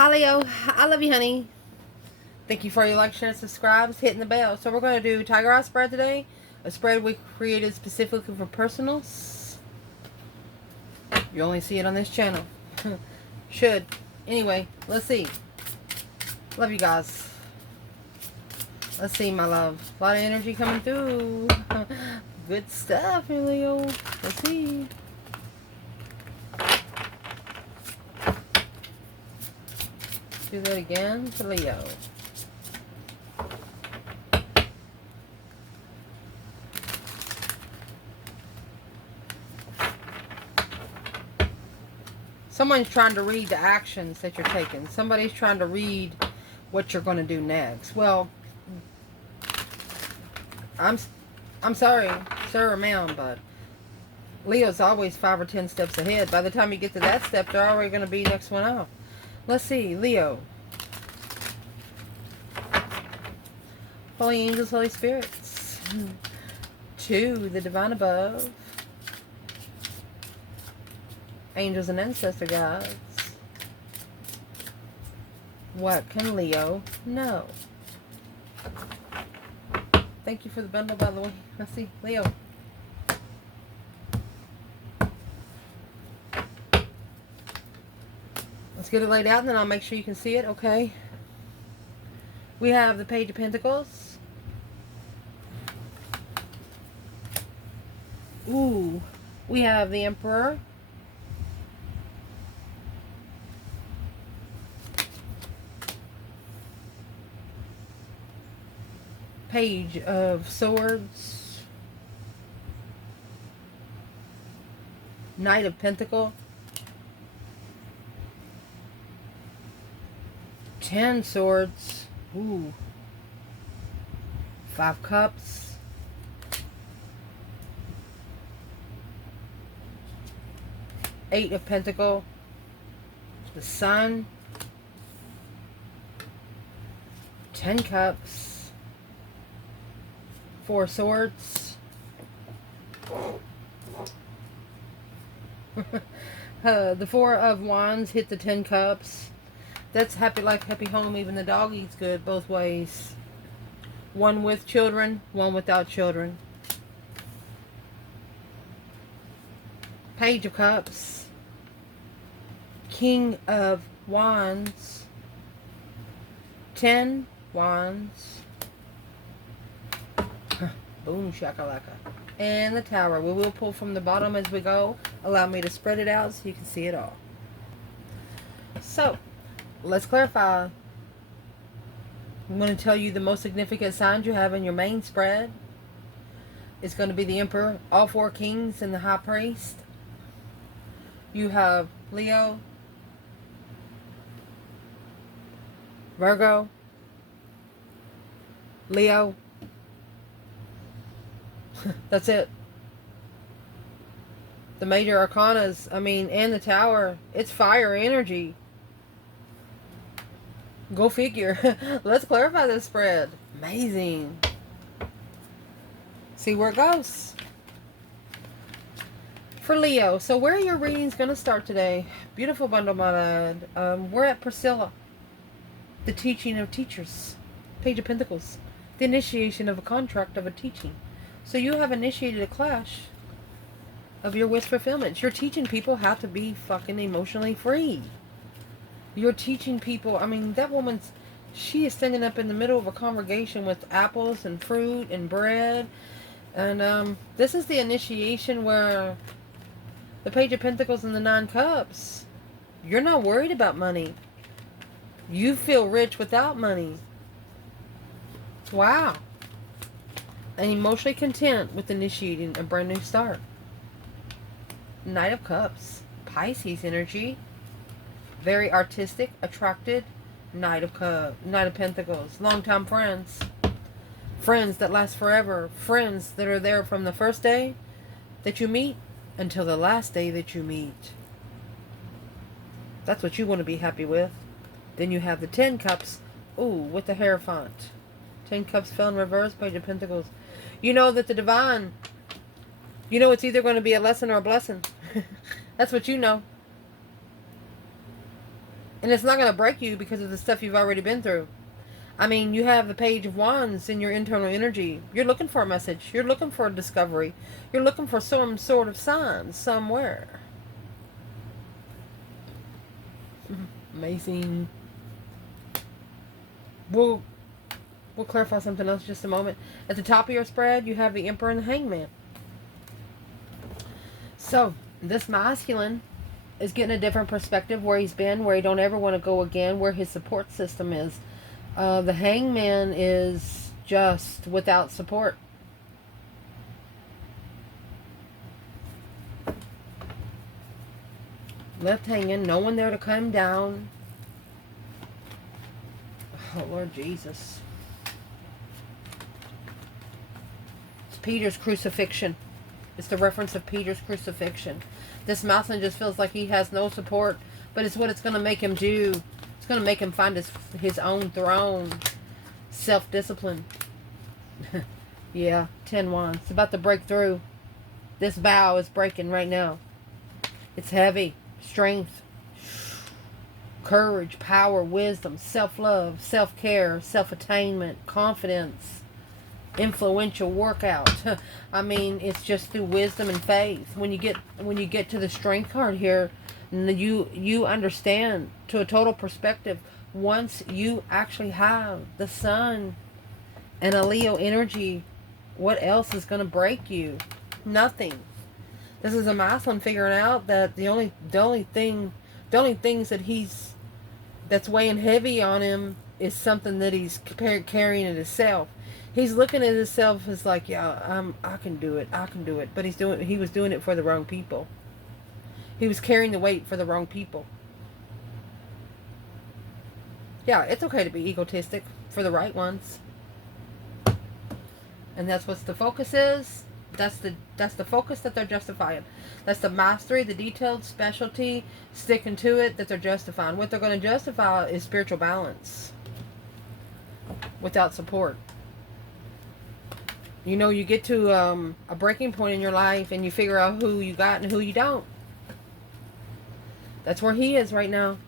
Hi Leo, I love you, honey. Thank you for your like, share, and subscribes, hitting the bell. So we're going to do Tiger Eye spread today. A spread we created specifically for personals. You only see it on this channel. Should. Anyway, let's see. Love you guys. Let's see, my love. A lot of energy coming through. Good stuff, Leo. Let's see. Do that again for Leo. Someone's trying to read the actions that you're taking. Somebody's trying to read what you're going to do next. Well, I'm sorry, sir or ma'am, but Leo's always 5 or 10 steps ahead. By the time you get to that step, they're already going to be next one out. Let's see, Leo. Holy angels, Holy spirits. To the divine above. Angels and ancestor guides. What can Leo know? Thank you for the bundle, by the way. Let's see, Leo. Let's get it laid out and then I'll make sure you can see it, okay? We have the Page of Pentacles. Ooh. We have the Emperor. Page of Swords. Knight of Pentacle. 10 Swords. Ooh. 5 Cups. Eight of Pentacle. The Sun. 10 Cups. 4 Swords. The 4 of Wands hit the 10 Cups. That's happy life, happy home. Even the dog eats good both ways. One with children, one without children. Page of Cups. King of Wands. 10 Wands. Boom shakalaka. And the Tower. We will pull from the bottom as we go. Allow me to spread it out so you can see it all. So, let's clarify. I'm going to tell you the most significant signs you have in your main spread. It's going to be the Emperor, all 4 Kings, and the High Priest. You have Leo, Virgo, Leo. That's it. The major arcanas, and the Tower, it's fire energy. Go figure. Let's clarify this spread. Amazing. See where it goes. For Leo, so where your reading's going to start today. Beautiful bundle, my lad. We're at Priscilla. The teaching of teachers. Page of Pentacles. The initiation of a contract of a teaching. So you have initiated a clash of your wish fulfillments. You're teaching people how to be fucking emotionally free. You're teaching people, that woman's, she is standing up in the middle of a congregation with apples and fruit and bread. And this is the initiation where the Page of Pentacles and the 9 Cups, you're not worried about money. You feel rich without money. Wow. And emotionally content with initiating a brand new start. Knight of Cups. Pisces energy. Very artistic, attracted. Knight of Pentacles. Longtime friends. Friends that last forever. Friends that are there from the first day that you meet until the last day that you meet. That's what you want to be happy with. Then you have the 10 Cups. Ooh, with the Hierophant. 10 Cups fell in reverse. Page of Pentacles. You know that the divine, you know it's either going to be a lesson or a blessing. That's what you know. And it's not going to break you because of the stuff you've already been through. I mean, you have the Page of Wands in your internal energy. You're looking for a message. You're looking for a discovery. You're looking for some sort of sign somewhere. Amazing. We'll clarify something else in just a moment. At the top of your spread, you have the Emperor and the Hangman. So, this masculine is getting a different perspective where he's been, where he don't ever want to go again, where his support system is. The Hangman is just without support. Left hanging, no one there to cut him down. Oh, Lord Jesus. It's Peter's crucifixion. It's the reference of Peter's crucifixion. This masculine just feels like he has no support, but it's what it's going to make him do. It's going to make him find his own throne. Self-discipline. Yeah, 10 wands. It's about to break through. This bow is breaking right now. It's heavy. Strength. Courage, power, wisdom, self-love, self-care, self-attainment, confidence, influential workout. I mean, it's just through wisdom and faith. When you get to the strength card here, you understand to a total perspective. Once you actually have the sun and a Leo energy, what else is going to break you? Nothing. This is a masculine figuring out that the only things that's weighing heavy on him is something that he's carrying in himself. He's looking at himself as like, yeah, I can do it. But he was doing it for the wrong people. He was carrying the weight for the wrong people. Yeah, it's okay to be egotistic for the right ones. And that's what the focus is. That's the focus that they're justifying. That's the mastery, the detailed specialty, sticking to it that they're justifying. What they're going to justify is spiritual balance without support. You know, you get to a breaking point in your life and you figure out who you got and who you don't. That's where he is right now.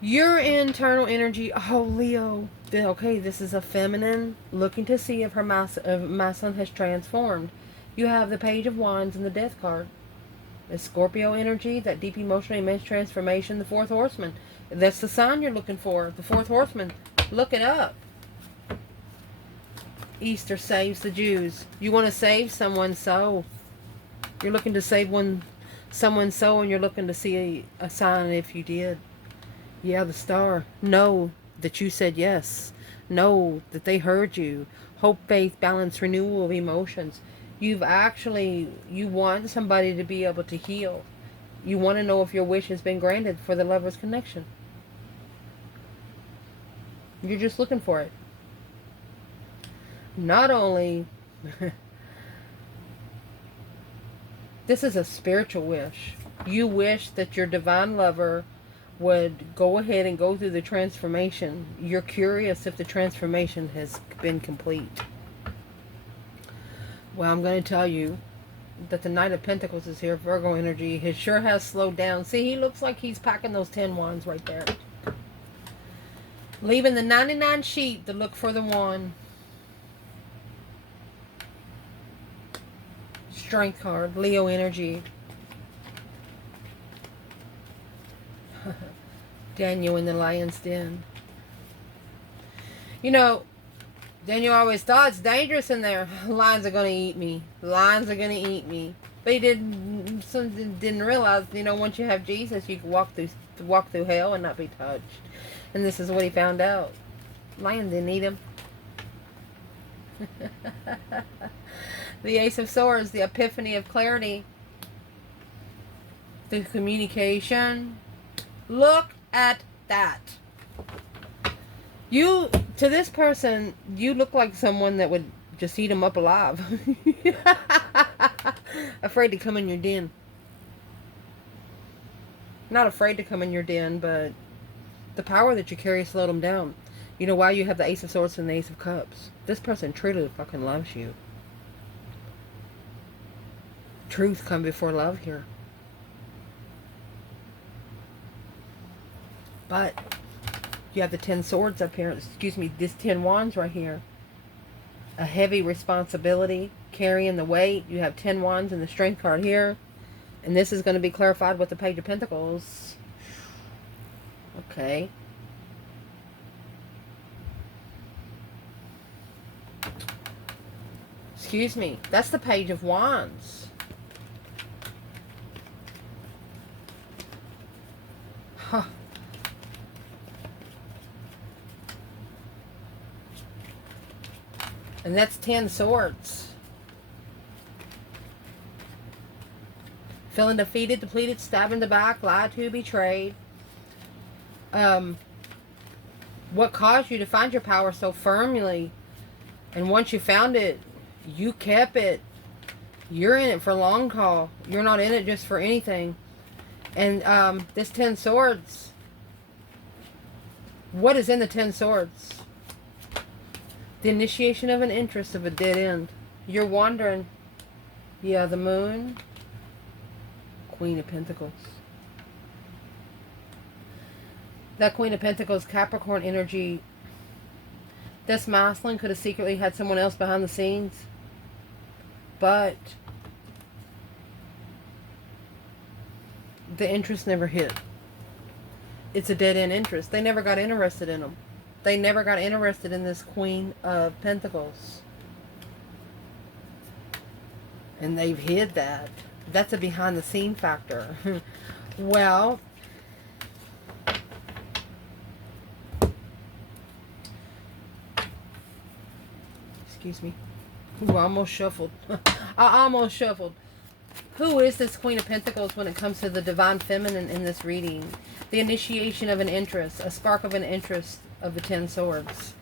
Your internal energy. Oh, Leo. Okay, this is a feminine looking to see if her masculine has transformed. You have the Page of Wands and the Death card. The Scorpio energy, that deep emotional immense transformation, the Fourth Horseman. That's the sign you're looking for. The Fourth Horseman. Look it up. Easter saves the Jews. You want to save someone's soul. You're looking to save someone's soul, and you're looking to see a sign if you did. Yeah, the Star. Know that you said yes. Know that they heard you. Hope, faith, balance, renewal of emotions. You want somebody to be able to heal. You want to know if your wish has been granted for the lover's connection. You're just looking for it. Not only... This is a spiritual wish. You wish that your divine lover would go ahead and go through the transformation. You're curious if the transformation has been complete. Well, I'm going to tell you that the Knight of Pentacles is here, Virgo energy. He sure has slowed down. See, he looks like he's packing those 10 wands right there. Leaving the 99 sheet to look for the one. Strength card, Leo energy. Daniel in the lion's den. You know, Daniel always thought it's dangerous in there. Lions are going to eat me. Lions are going to eat me. But he didn't realize, you know, once you have Jesus, you can walk through hell and not be touched. And this is what he found out. Lion didn't eat him. The Ace of Swords, the epiphany of clarity. The communication. Look at that. You, to this person, you look like someone that would just eat them up alive. Afraid to come in your den. Not afraid to come in your den, but the power that you carry slowed them down. You know why you have the Ace of Swords and the Ace of Cups? This person truly fucking loves you. Truth come before love here. But you have the 10 swords up here. Excuse me, this 10 wands right here. A heavy responsibility, carrying the weight. You have 10 wands and the strength card here. And this is going to be clarified with the Page of Pentacles. Okay. Excuse me. That's the Page of Wands. Huh. And that's 10 swords. Feeling defeated, depleted, stabbed in the back, lied to, betrayed. What caused you to find your power so firmly? And once you found it, you kept it. You're in it for long haul. You're not in it just for anything. And this 10 swords. What is in the 10 swords? The initiation of an interest of a dead end. You're wandering. Yeah, the moon. Queen of Pentacles. That Queen of Pentacles, Capricorn energy. This masculine could have secretly had someone else behind the scenes. But the interest never hit. It's a dead end interest. They never got interested in them. They never got interested in this Queen of Pentacles. And they've hid that. That's a behind the scene factor. Well, excuse me. Ooh, I almost shuffled. I almost shuffled. Who is this Queen of Pentacles when it comes to the Divine Feminine in this reading? The initiation of an interest. A spark of an interest of the 10 swords.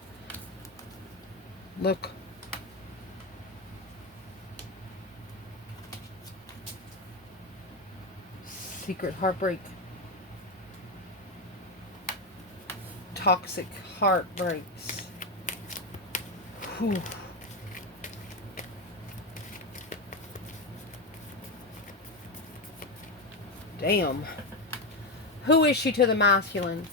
Look. Secret heartbreak. Toxic heartbreaks. Whew. Damn. Who is she to the masculine?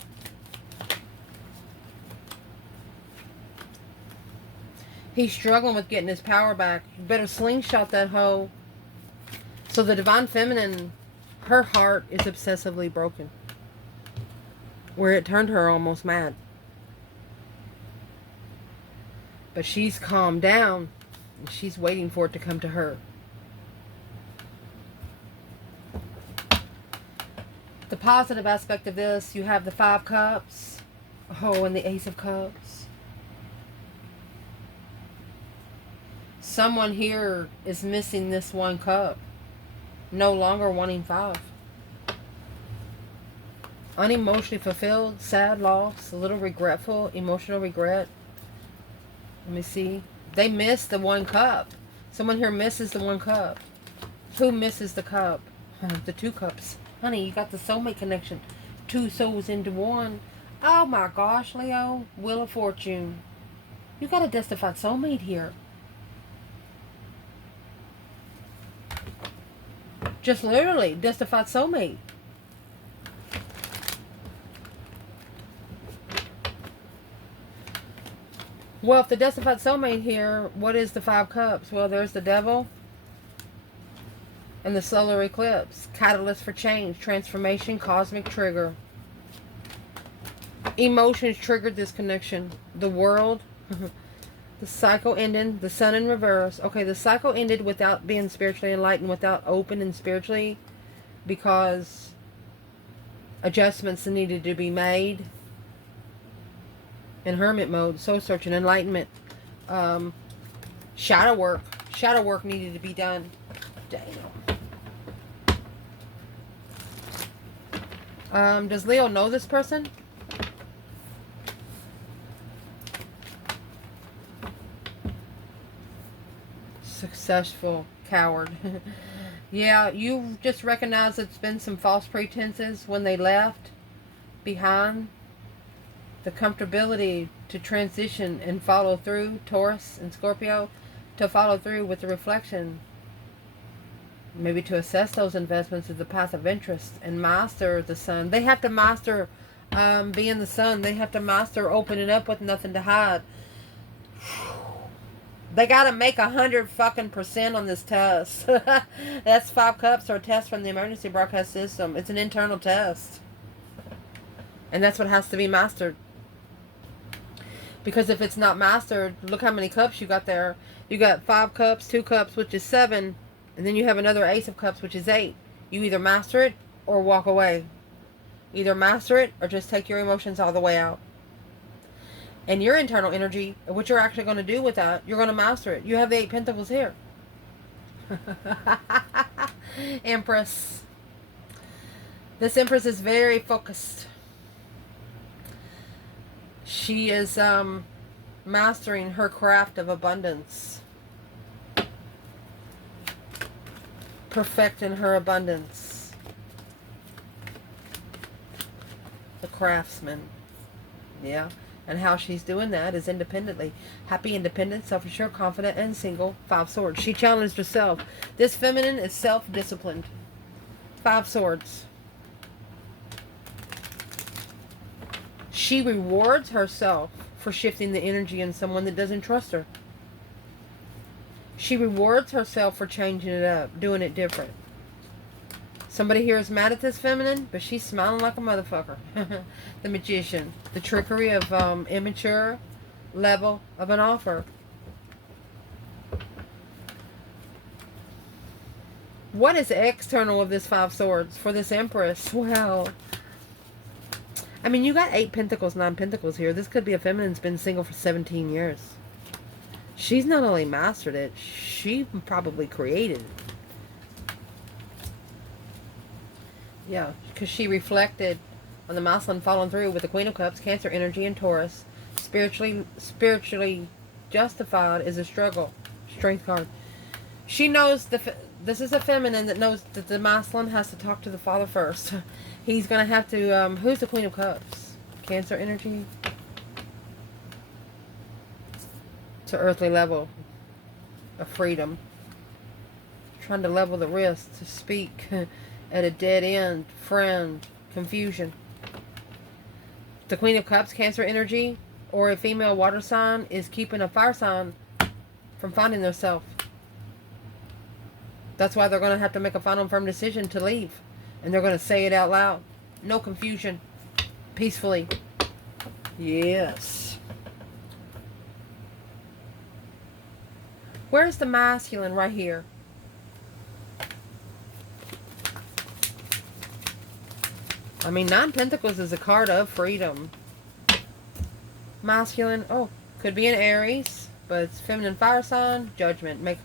He's struggling with getting his power back. You better slingshot that hoe. So the Divine Feminine, her heart is obsessively broken. Where it turned her almost mad. But she's calmed down. And she's waiting for it to come to her. The positive aspect of this, you have the 5 cups. Oh, and the Ace of Cups. Someone here is missing this 1 cup. No longer wanting 5. Unemotionally fulfilled, sad loss, a little regretful, emotional regret. Let me see. They missed the 1 cup. Someone here misses the 1 cup. Who misses the cup? The 2 cups. Honey, you got the soulmate connection. 2 souls into 1. Oh my gosh, Leo. Wheel of Fortune. You got a justified soulmate here. Just literally, justified soulmate. Well, if the justified soulmate here, what is the 5 cups? Well, there's the devil. And the solar eclipse. Catalyst for change, transformation, cosmic trigger. Emotions triggered this connection. The world. The cycle ended. The sun in reverse. Okay, the cycle ended without being spiritually enlightened, without opening spiritually, because adjustments needed to be made. In hermit mode, soul searching, enlightenment, shadow work. Shadow work needed to be done. Damn. Does Leo know this person? Successful coward. Yeah, you just recognize it's been some false pretenses when they left behind. The comfortability to transition and follow through, Taurus and Scorpio, to follow through with the reflection. Maybe to assess those investments as the path of interest and master the sun. They have to master Being the sun, they have to master opening up with nothing to hide. They gotta make 100% on this test. That's 5 cups or a test from the emergency broadcast system. It's an internal test. And that's what has to be mastered. Because if it's not mastered, look how many cups you got there. You got 5 cups, 2 cups, which is 7. And then you have another ace of cups, which is 8. You either master it or walk away. Either master it or just take your emotions all the way out. And your internal energy, what you're actually going to do with that, you're going to master it. You have the 8 Pentacles here. Empress. This Empress is very focused. She is mastering her craft of abundance. Perfecting her abundance. The craftsman. Yeah. And how she's doing that is independently. Happy, independent, self-assured, confident, and single. 5 swords. She challenged herself. This feminine is self-disciplined. 5 swords. She rewards herself for shifting the energy in someone that doesn't trust her. She rewards herself for changing it up, doing it different. Somebody here is mad at this feminine, but she's smiling like a motherfucker. The Magician. The trickery of immature level of an offer. What is external of this 5 swords for this Empress? Well, I mean, you got 8 Pentacles, 9 Pentacles here. This could be a feminine's been single for 17 years. She's not only mastered it, she probably created it. Yeah, because she reflected on the masculine falling through with the Queen of Cups, Cancer energy, and Taurus. Spiritually justified is a struggle. Strength card. She knows this is a feminine that knows that the masculine has to talk to the father first. He's going to have to, who's the Queen of Cups? Cancer energy. To earthly level of freedom. Trying to level the wrist to speak at a dead end. Friend. Confusion. The Queen of Cups, Cancer energy, or a female water sign, is keeping a fire sign from finding themselves. That's why they're going to have to make a final firm decision to leave. And they're going to say it out loud. No confusion. Peacefully. Yes. Where's the masculine? Right here. I mean, 9 Pentacles is a card of freedom. Masculine. Oh, could be an Aries. But it's feminine fire sign. Judgment.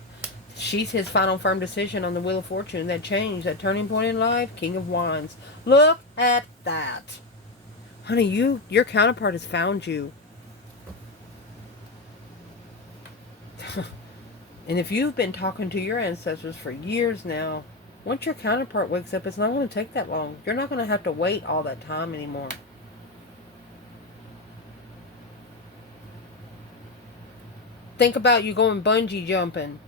She's his final firm decision on the Wheel of Fortune. That change. That turning point in life. King of Wands. Look at that. Honey, your counterpart has found you. And if you've been talking to your ancestors for years now, once your counterpart wakes up, it's not going to take that long. You're not going to have to wait all that time anymore. Think about you going bungee jumping.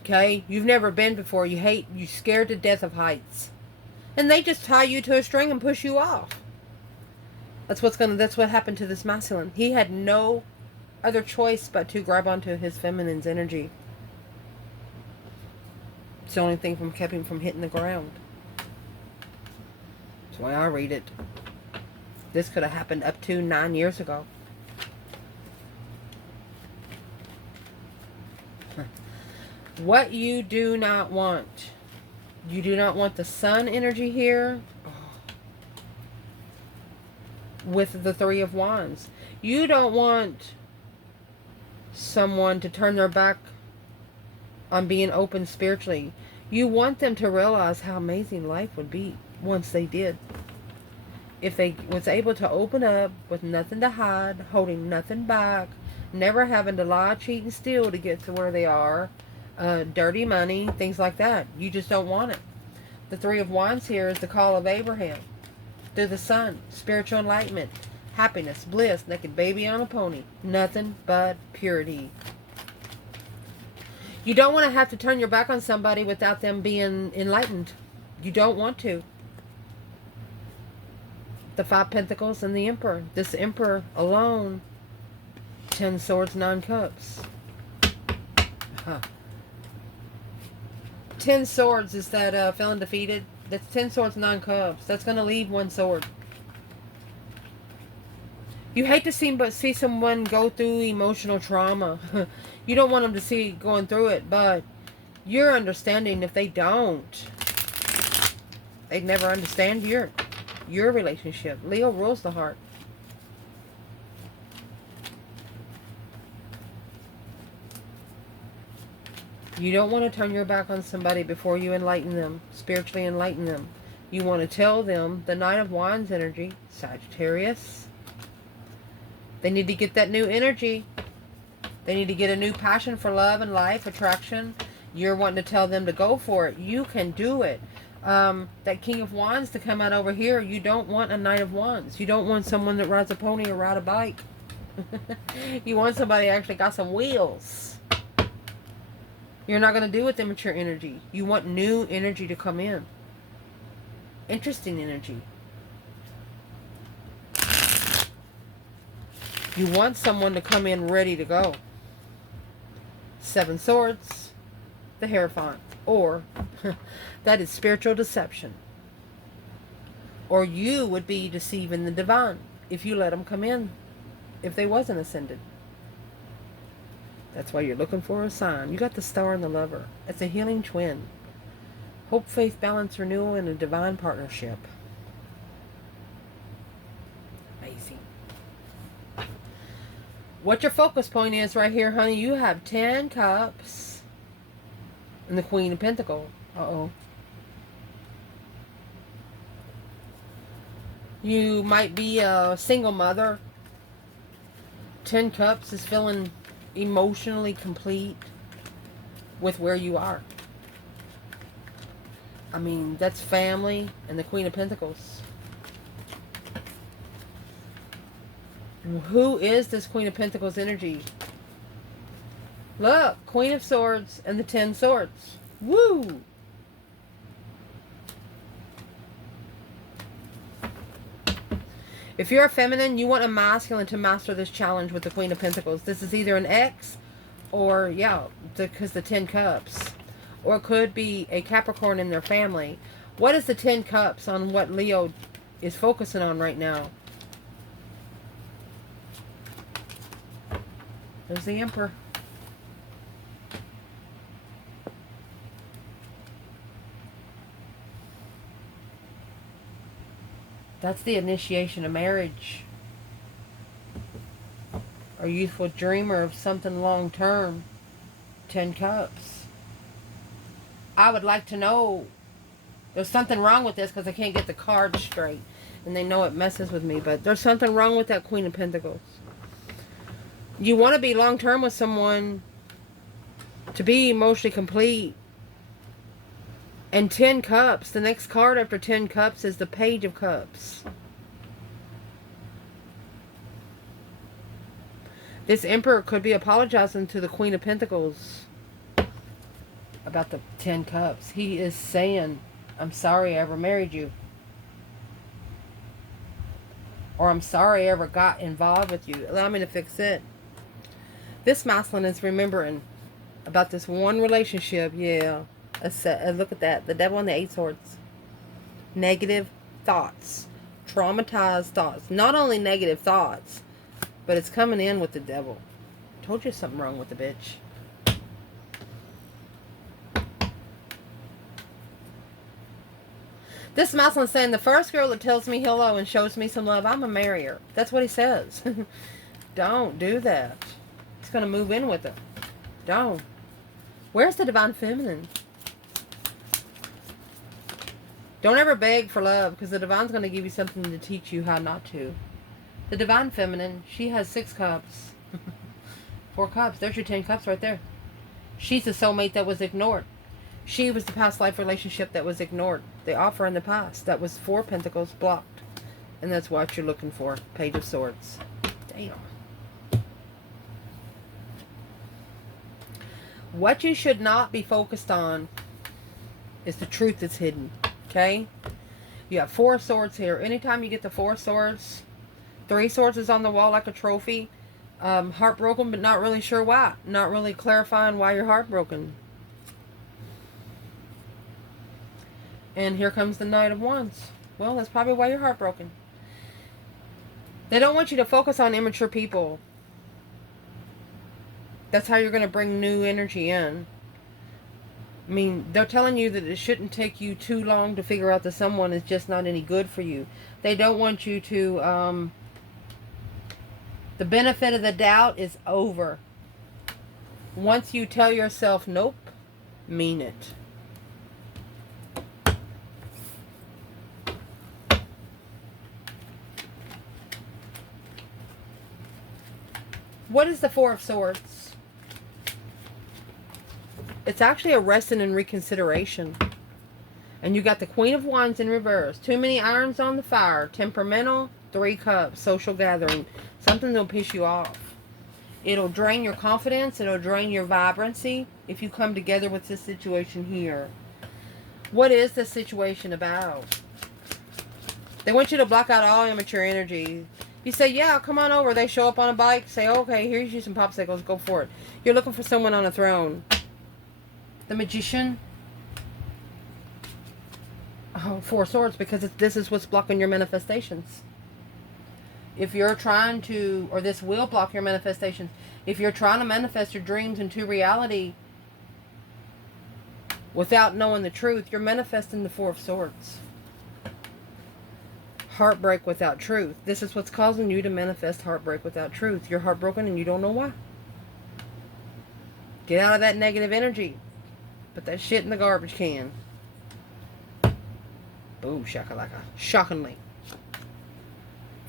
Okay? You've never been before. You're scared to death of heights. And they just tie you to a string and push you off. That's what happened to this masculine. He had no other choice but to grab onto his feminine's energy. It's the only thing that kept him from hitting the ground. That's why I read it. This could have happened up to 9 years ago. What you do not want. You do not want the sun energy here. With the 3 of Wands. You don't want someone to turn their back on being open spiritually. You want them to realize how amazing life would be once they did. If they was able to open up with nothing to hide, holding nothing back, never having to lie, cheat, and steal to get to where they are, dirty money, things like that. You just don't want it. The 3 of Wands here is the call of Abraham. Through the sun, spiritual enlightenment, happiness, bliss, naked baby on a pony. Nothing but purity. You don't want to have to turn your back on somebody without them being enlightened. You don't want to. the Five Pentacles and the Emperor. This Emperor alone, 10 Swords, 9 Cups. 10 Swords is that feeling defeated. That's 10 Swords, 9 Cups. That's going to leave 1 sword. You hate to see someone go through emotional trauma. You don't want them to see going through it, but you're understanding. If they don't, they'd never understand your relationship. Leo rules the heart. You don't want to turn your back on somebody before you enlighten them, spiritually enlighten them. You want to tell them the Knight of Wands energy, Sagittarius. They need to get that new energy. They need to get a new passion for love and life, attraction. You're wanting to tell them to go for it. You can do it. That King of Wands to come out over here. You don't want a Knight of Wands. You don't want someone that rides a pony or ride a bike. You want somebody that actually got some wheels. You're not going to do with immature energy. You want new energy to come in. Interesting energy. You want someone to come in ready to go. 7 Swords, the Hierophant. Or, that is spiritual deception. Or you would be deceiving the divine if you let them come in, if they wasn't ascended. That's why you're looking for a sign. You got the Star and the Lover. It's a healing twin. Hope, faith, balance, renewal, and a divine partnership. Amazing. What your focus point is right here, honey, you have 10 Cups and the Queen of Pentacles. Uh-oh. You might be a single mother. 10 Cups is feeling emotionally complete with where you are. I mean, that's family and the Queen of Pentacles. Who is this Queen of Pentacles energy? Look, Queen of Swords and the 10 Swords. Woo! If you're a feminine, you want a masculine to master this challenge with the Queen of Pentacles. This is either an ex or, yeah, because the 10 Cups. Or it could be a Capricorn in their family. What is the 10 Cups on what Leo is focusing on right now? There's the Emperor. That's the initiation of marriage. Or youthful dreamer of something long term. 10 Cups. I would like to know. There's something wrong with this because I can't get the card straight. And they know it messes with me. But there's something wrong with that Queen of Pentacles. You want to be long term with someone to be emotionally complete. And 10 Cups, the next card after 10 Cups is the Page of Cups. This Emperor could be apologizing to the Queen of Pentacles about the 10 Cups. He is saying, I'm sorry I ever married you. Or I'm sorry I ever got involved with you. Allow me to fix it. This masculine is remembering about this one relationship. Yeah. Look at that. The Devil and the 8 Swords. Negative thoughts. Traumatized thoughts. Not only negative thoughts, but it's coming in with the Devil. Told you something wrong with the bitch. This masculine saying, the first girl that tells me hello and shows me some love, I'm going to marry her. That's what he says. Don't do that. He's going to move in with her. Don't. Where's the Divine Feminine? Don't ever beg for love, because the Divine's going to give you something to teach you how not to. The Divine Feminine, she has 6 Cups. 4 Cups. There's your 10 Cups right there. She's the soulmate that was ignored. She was the past life relationship that was ignored. The offer in the past. That was 4 Pentacles blocked. And that's what you're looking for. Page of Swords. Damn. What you should not be focused on is the truth that's hidden. Okay? You have 4 swords here. Anytime you get the 4 swords, 3 swords is on the wall like a trophy. Heartbroken, but not really sure why. Not really clarifying why you're heartbroken. And here comes the Knight of Wands. Well, that's probably why you're heartbroken. They don't want you to focus on immature people. That's how you're going to bring new energy in. I mean, they're telling you that it shouldn't take you too long to figure out that someone is just not any good for you. They don't want you to... the benefit of the doubt is over. Once you tell yourself, nope, mean it. What is the Four of Swords? It's actually a resting and reconsideration. And you got the Queen of Wands in reverse. Too many irons on the fire. Temperamental. 3 cups. Social gathering. Something that'll piss you off. It'll drain your confidence. It'll drain your vibrancy if you come together with this situation here. What is this situation about? They want you to block out all immature energy. You say, yeah, come on over. They show up on a bike. Say, okay, here's you some popsicles. Go for it. You're looking for someone on a throne. The Magician. Oh, 4 swords, because this is what's blocking your manifestations. If you're trying to, or this will block your manifestations. If you're trying to manifest your dreams into reality without knowing the truth, you're manifesting the 4 of Swords. Heartbreak without truth. This is what's causing you to manifest heartbreak without truth. You're heartbroken and you don't know why. Get out of that negative energy. Put that shit in the garbage can. Boom, shakalaka. Shockingly.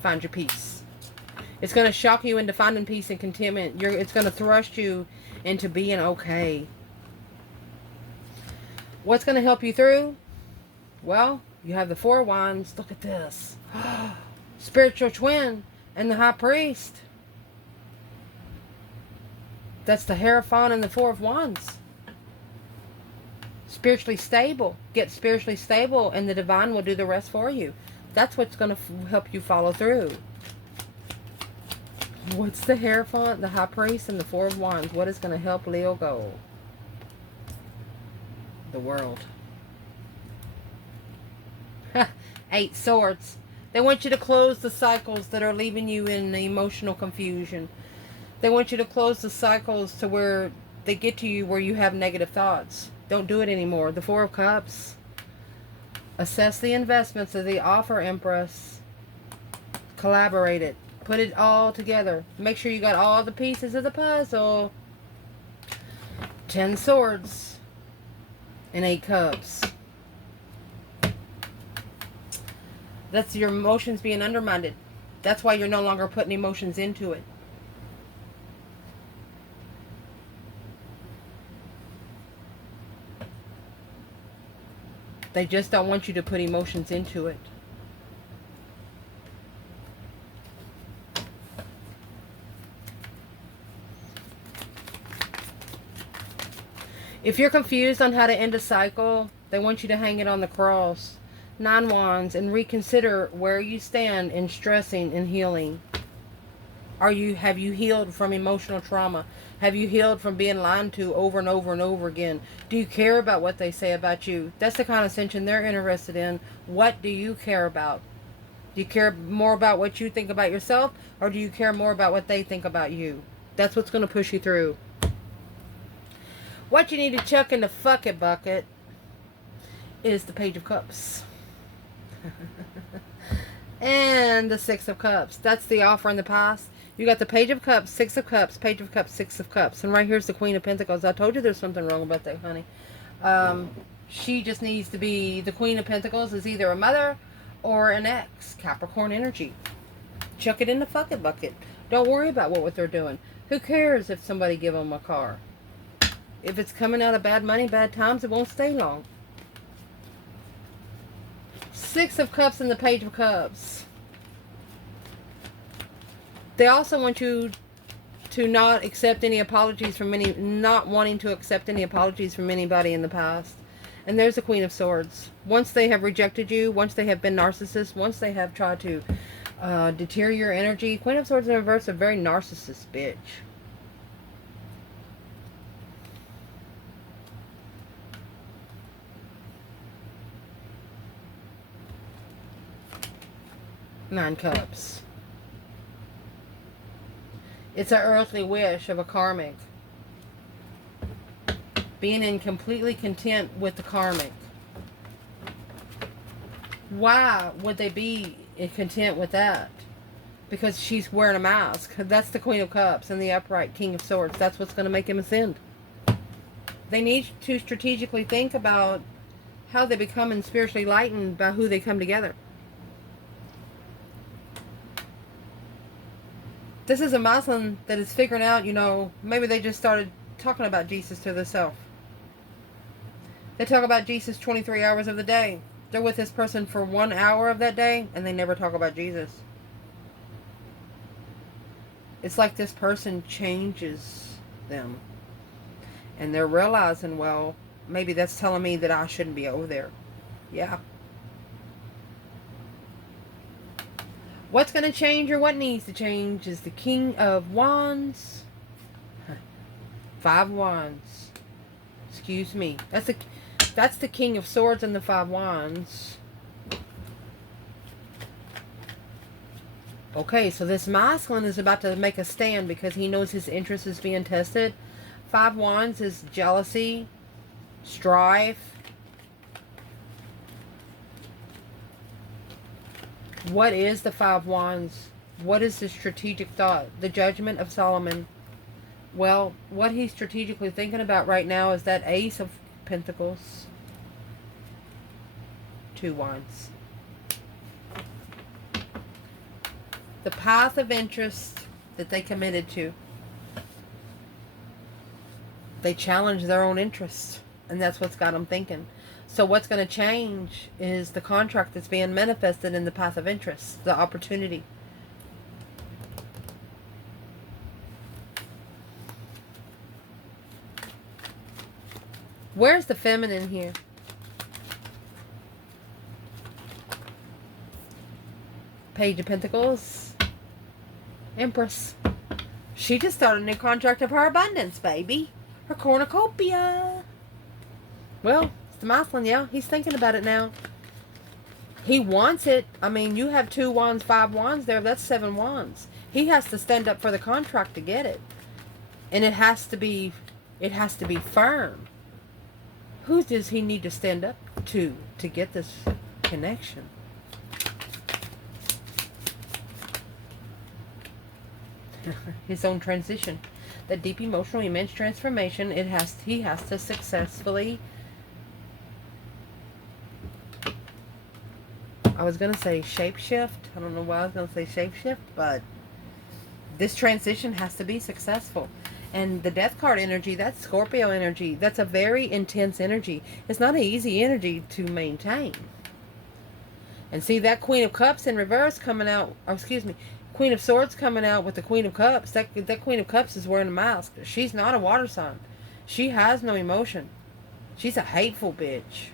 Find your peace. It's going to shock you into finding peace and contentment. It's going to thrust you into being okay. What's going to help you through? Well, you have the 4 wands. Look at this. Spiritual twin and the high priest. That's the Hierophant and the 4 of wands. Spiritually stable. Get spiritually stable and the divine will do the rest for you. That's what's going to help you follow through. What's the Hierophant, the high priest, and the 4 of wands? What is going to help Leo go? The world. 8 swords. They want you to close the cycles that are leaving you in emotional confusion. They want you to close the cycles to where they get to you where you have negative thoughts. Don't do it anymore. The 4 of Cups. Assess the investments of the offer, Empress. Collaborate it. Put it all together. Make sure you got all the pieces of the puzzle. 10 swords. And 8 cups. That's your emotions being undermined. That's why you're no longer putting emotions into it. They just don't want you to put emotions into it. If you're confused on how to end a cycle, they want you to hang it on the cross. 9 wands and reconsider where you stand in stressing and healing. Have you healed from emotional trauma? Have you healed from being lied to over and over and over again? Do you care about what they say about you? That's the kind of ascension they're interested in. What do you care about? Do you care more about what you think about yourself, or do you care more about what they think about you? That's what's going to push you through. What you need to chuck in the fuck it bucket is the Page of Cups. And the 6 of Cups. That's the offer in the past. You got the Page of Cups, 6 of Cups, Page of Cups, 6 of Cups. And right here's the Queen of Pentacles. I told you there's something wrong about that, honey. She just needs to be, the Queen of Pentacles is either a mother or an ex. Capricorn energy. Chuck it in the fucking bucket. Don't worry about what they're doing. Who cares if somebody give them a car? If it's coming out of bad money, bad times, it won't stay long. 6 of Cups and the Page of Cups. They also want you to not accept any apologies from not wanting to accept any apologies from anybody in the past. And there's the Queen of Swords. Once they have rejected you, once they have been narcissists, once they have tried to deter your energy, Queen of Swords in reverse, a very narcissist bitch. Nine Cups. It's an earthly wish of a karmic. Being in completely content with the karmic. Why would they be content with that? Because she's wearing a mask. That's the Queen of Cups and the upright King of Swords. That's what's going to make him ascend. They need to strategically think about how they become spiritually enlightened by who they come together. This is a Muslim that is figuring out, you know, maybe they just started talking about Jesus to themselves. They talk about Jesus 23 hours of the day. They're with this person for 1 hour of that day, and they never talk about Jesus. It's like this person changes them. And they're realizing, well, maybe that's telling me that I shouldn't be over there. Yeah. What's going to change or what needs to change is the King of Wands. 5 Wands. Excuse me. That's the King of Swords and the 5 Wands. Okay, so this masculine is about to make a stand because he knows his interest is being tested. 5 Wands is jealousy, strife. What is the 5 Wands? What is the strategic thought? The judgment of Solomon. Well, what he's strategically thinking about right now is that Ace of Pentacles. 2 Wands. The path of interest that they committed to. They challenged their own interests. And that's what's got them thinking. So what's going to change is the contract that's being manifested in the path of interest, the opportunity. Where's the feminine here? Page of Pentacles. Empress. She just started a new contract of her abundance, baby. Her cornucopia. Well, the masculine, yeah, he's thinking about it now. He wants it. I mean, you have 2 Wands, 5 Wands there. That's 7 Wands. He has to stand up for the contract to get it. And it has to be firm. Who does he need to stand up to get this connection? His own transition. That deep emotional immense transformation, he has to successfully, I was going to say shapeshift. I don't know why I was going to say shapeshift, but this transition has to be successful. And the Death card energy, that's Scorpio energy. That's a very intense energy. It's not an easy energy to maintain. And see that Queen of Cups in reverse coming out, or excuse me, Queen of Swords coming out with the Queen of Cups. That Queen of Cups is wearing a mask. She's not a water sign. She has no emotion. She's a hateful bitch.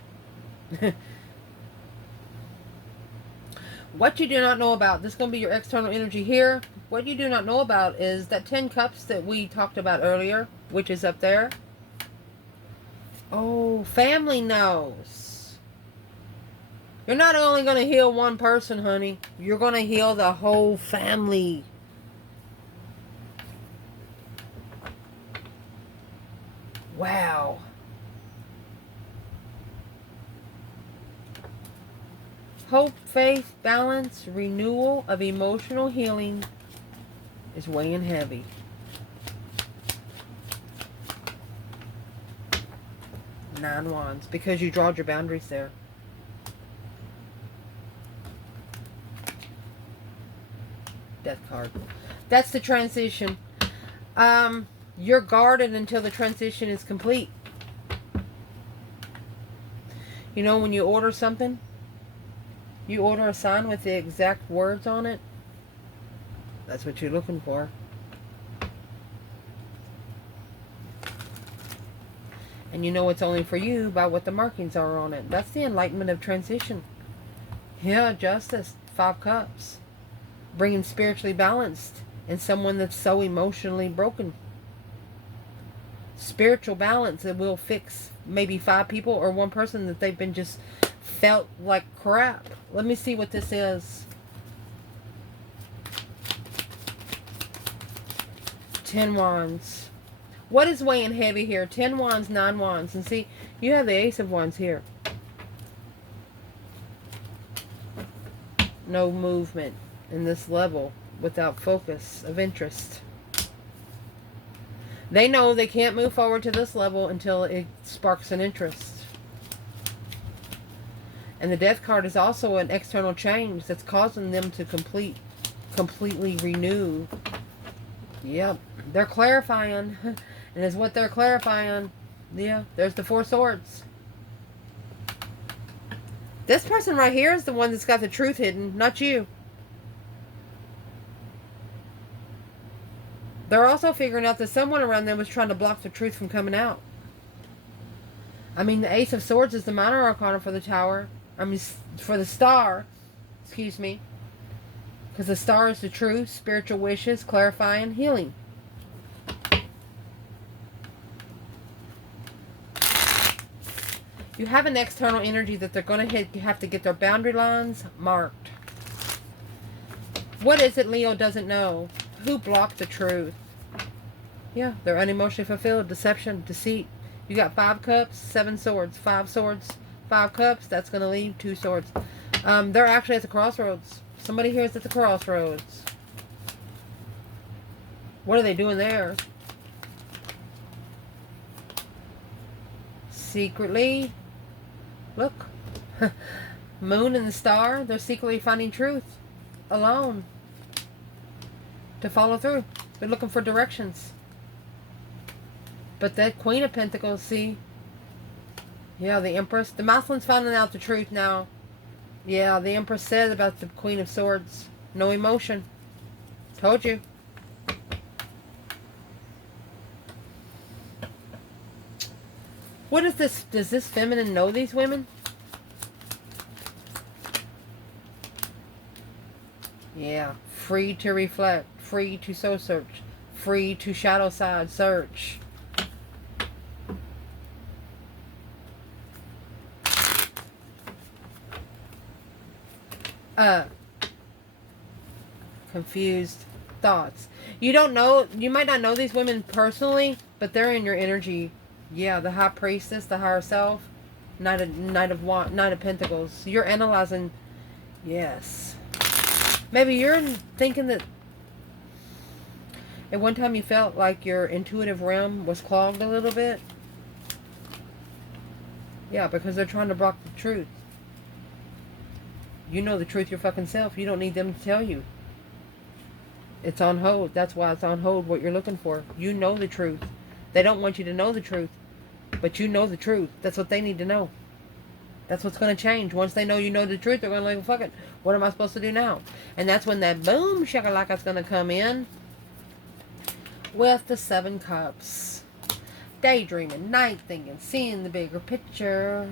What you do not know about, this is going to be your external energy here. What you do not know about is that 10 cups that we talked about earlier, which is up there. Oh, family knows. You're not only going to heal one person, honey. You're going to heal the whole family. Wow. Hope, faith, balance, renewal of emotional healing is weighing heavy. Nine Wands, because you drawed your boundaries there. Death card. That's the transition. You're guarded until the transition is complete. You know, when you order something, you order a sign with the exact words on it. That's what you're looking for. And you know it's only for you by what the markings are on it. That's the enlightenment of transition. Yeah, justice. 5 cups. Bringing spiritually balanced in someone that's so emotionally broken. Spiritual balance that will fix maybe 5 people or 1 person that they've been just felt like crap. Let me see what this is. 10 wands. What is weighing heavy here? 10 wands, 9 wands. And see, you have the Ace of Wands here. No movement in this level without focus of interest. They know they can't move forward to this level until it sparks an interest. And the Death card is also an external change that's causing them to completely renew. Yep, they're clarifying. And as what they're clarifying, yeah, there's the 4 swords. This person right here is the one that's got the truth hidden, not you. They're also figuring out that someone around them was trying to block the truth from coming out. I mean, the Ace of Swords is the minor arcana for the Tower. I mean, for the Star. Excuse me. Because the Star is the truth, spiritual wishes, clarifying, healing. You have an external energy that they're going to have to get their boundary lines marked. What is it Leo doesn't know? Who blocked the truth? Yeah, they're unemotionally fulfilled. Deception, deceit. You got 5 cups, 7 swords. 5 swords, 5 cups. That's going to leave 2 swords. They're actually at the crossroads. Somebody here is at the crossroads. What are they doing there? Secretly. Look. Moon and the Star. They're secretly finding truth. Alone. To follow through. They're looking for directions. But that Queen of Pentacles, see? Yeah, the Empress. The Masculine's finding out the truth now. Yeah, the Empress said about the Queen of Swords. No emotion. Told you. What is this? Does this feminine know these women? Yeah. Free to reflect. Free to soul search. Free to shadow side search. Confused thoughts. You don't know, you might not know these women personally, but they're in your energy. Yeah, the High Priestess, the higher self, Knight of Pentacles. You're analyzing. Yes. Maybe you're thinking that at one time you felt like your intuitive realm was clogged a little bit. Yeah, because they're trying to block the truth. You know the truth your fucking self. You don't need them to tell you. It's on hold. That's why it's on hold, what you're looking for. You know the truth. They don't want you to know the truth. But you know the truth. That's what they need to know. That's what's going to change. Once they know you know the truth, they're going to like, fuck it. What am I supposed to do now? And that's when that boom shakalaka's going to come in. With the 7 cups. Daydreaming, night thinking, seeing the bigger picture.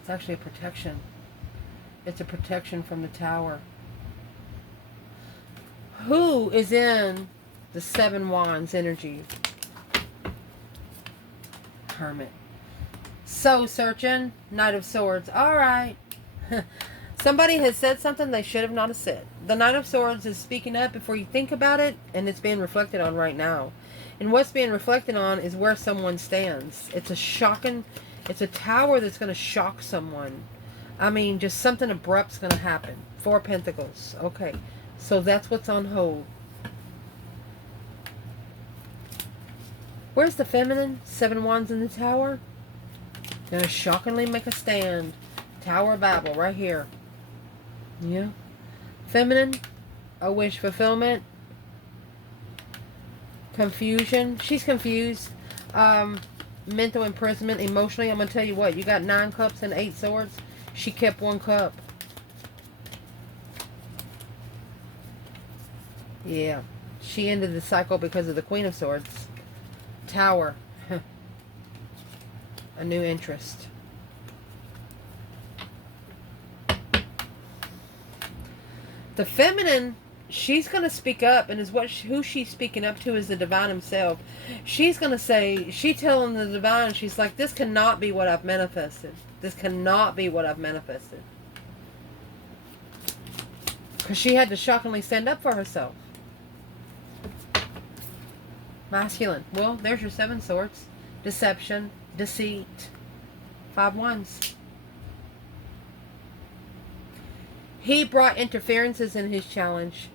It's actually a protection. It's a protection from the Tower. Who is in the 7 wands energy? Hermit. So searching. Knight of Swords. Alright. Somebody has said something they should have not have said. The Knight of Swords is speaking up before you think about it, and it's being reflected on right now. And what's being reflected on is where someone stands. It's a shocking... It's a tower that's going to shock someone. I mean, just something abrupt's going to happen. 4 Pentacles. Okay. So that's what's on hold. Where's the feminine? 7 wands in the Tower. Going to shockingly make a stand. Tower of Babel right here. Yeah. Feminine. A wish fulfillment. Confusion. She's confused. Mental imprisonment, emotionally. I'm going to tell you what. You got 9 cups and 8 swords. She kept 1 cup. Yeah. She ended the cycle because of the Queen of Swords. Tower. A new interest. The feminine, she's going to speak up, and who she's speaking up to is the divine himself. She's going to say, she's telling the divine, she's like, this cannot be what I've manifested. This cannot be what I've manifested. Because she had to shockingly stand up for herself. Masculine. Well, there's your 7 swords. Deception, deceit. 5 wands. He brought interferences in his challenge.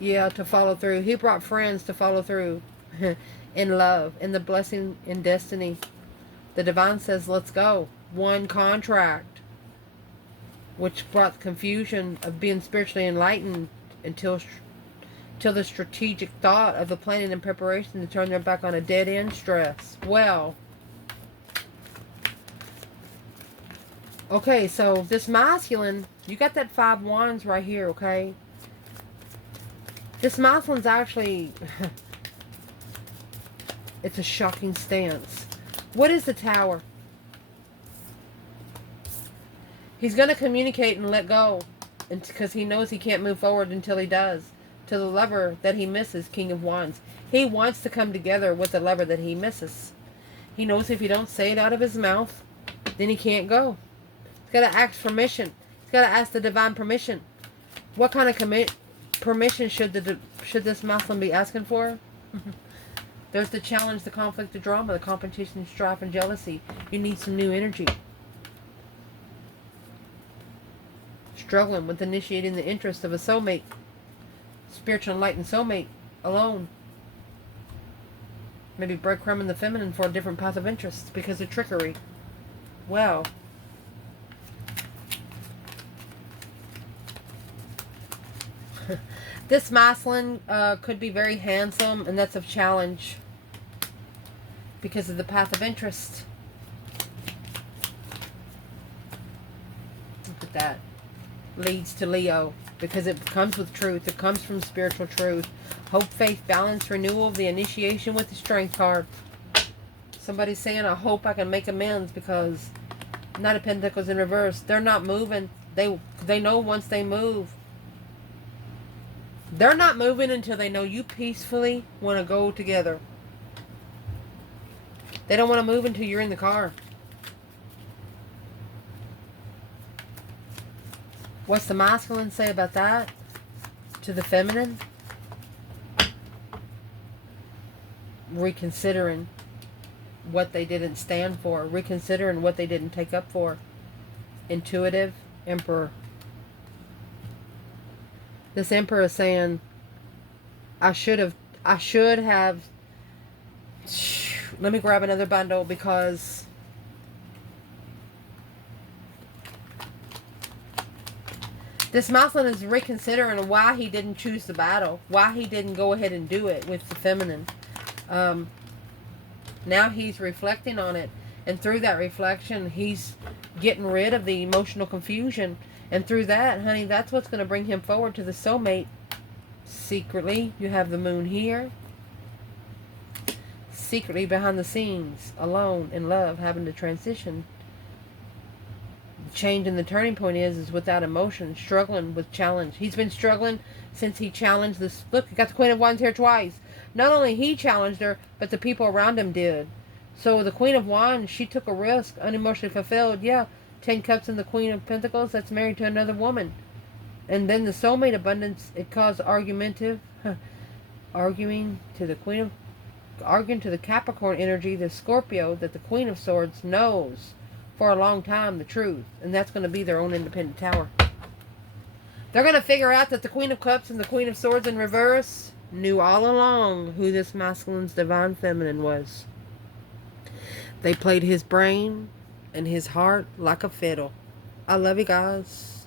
Yeah, to follow through. He brought friends to follow through. In love. In the blessing, in destiny. The divine says, let's go. One contract. Which brought the confusion of being spiritually enlightened until the strategic thought of the planning and preparation to turn their back on a dead-end stress. Well, okay, so this masculine, you got that 5 wands right here, okay? This masculine's actually, it's a shocking stance. What is the Tower? He's going to communicate and let go, because he knows he can't move forward until he does. To the lover that he misses, King of Wands. He wants to come together with the lover that he misses. He knows if he don't say it out of his mouth, then he can't go. He's got to ask permission. He's got to ask the divine permission. What kind of permission should this Muslim be asking for? There's the challenge, the conflict, the drama, the competition, strife, and jealousy. You need some new energy. Struggling with initiating the interest of a soulmate. Spiritual enlightened soulmate. Alone. Maybe breadcrumbing the feminine for a different path of interest because of trickery. Well. This masculine could be very handsome, and that's a challenge because of the path of interest. Look at that. Leads to Leo because it comes with truth. It comes from spiritual truth. Hope, faith, balance, renewal, the initiation with the Strength card. Somebody's saying, I hope I can make amends because Knight of Pentacles in reverse. They're not moving. They know once they move. They're not moving until they know you peacefully want to go together. They don't want to move until you're in the car. What's the masculine say about that? To the feminine? Reconsidering what they didn't stand for. Reconsidering what they didn't take up for. Intuitive Emperor. This Emperor is saying, I should have, let me grab another bundle because this masculine is reconsidering why he didn't choose the battle, why he didn't go ahead and do it with the feminine. Now he's reflecting on it, and through that reflection, he's getting rid of the emotional confusion. And through that, honey, that's what's going to bring him forward to the soulmate. Secretly, you have the moon here. Secretly, behind the scenes, alone, in love, having to transition. The change in the turning point is without emotion, struggling with challenge. He's been struggling since he challenged this. Look, you got the Queen of Wands here twice. Not only he challenged her, but the people around him did. So the Queen of Wands, she took a risk, unemotionally fulfilled. Yeah. 10 Cups and the Queen of Pentacles, that's married to another woman. And then the soulmate abundance, it caused argumentative, arguing to the Capricorn energy, the Scorpio, that the Queen of Swords knows for a long time the truth. And that's going to be their own independent tower. They're going to figure out that the Queen of Cups and the Queen of Swords in reverse knew all along who this masculine's divine feminine was. They played his brain and his heart like a fiddle. I love you guys.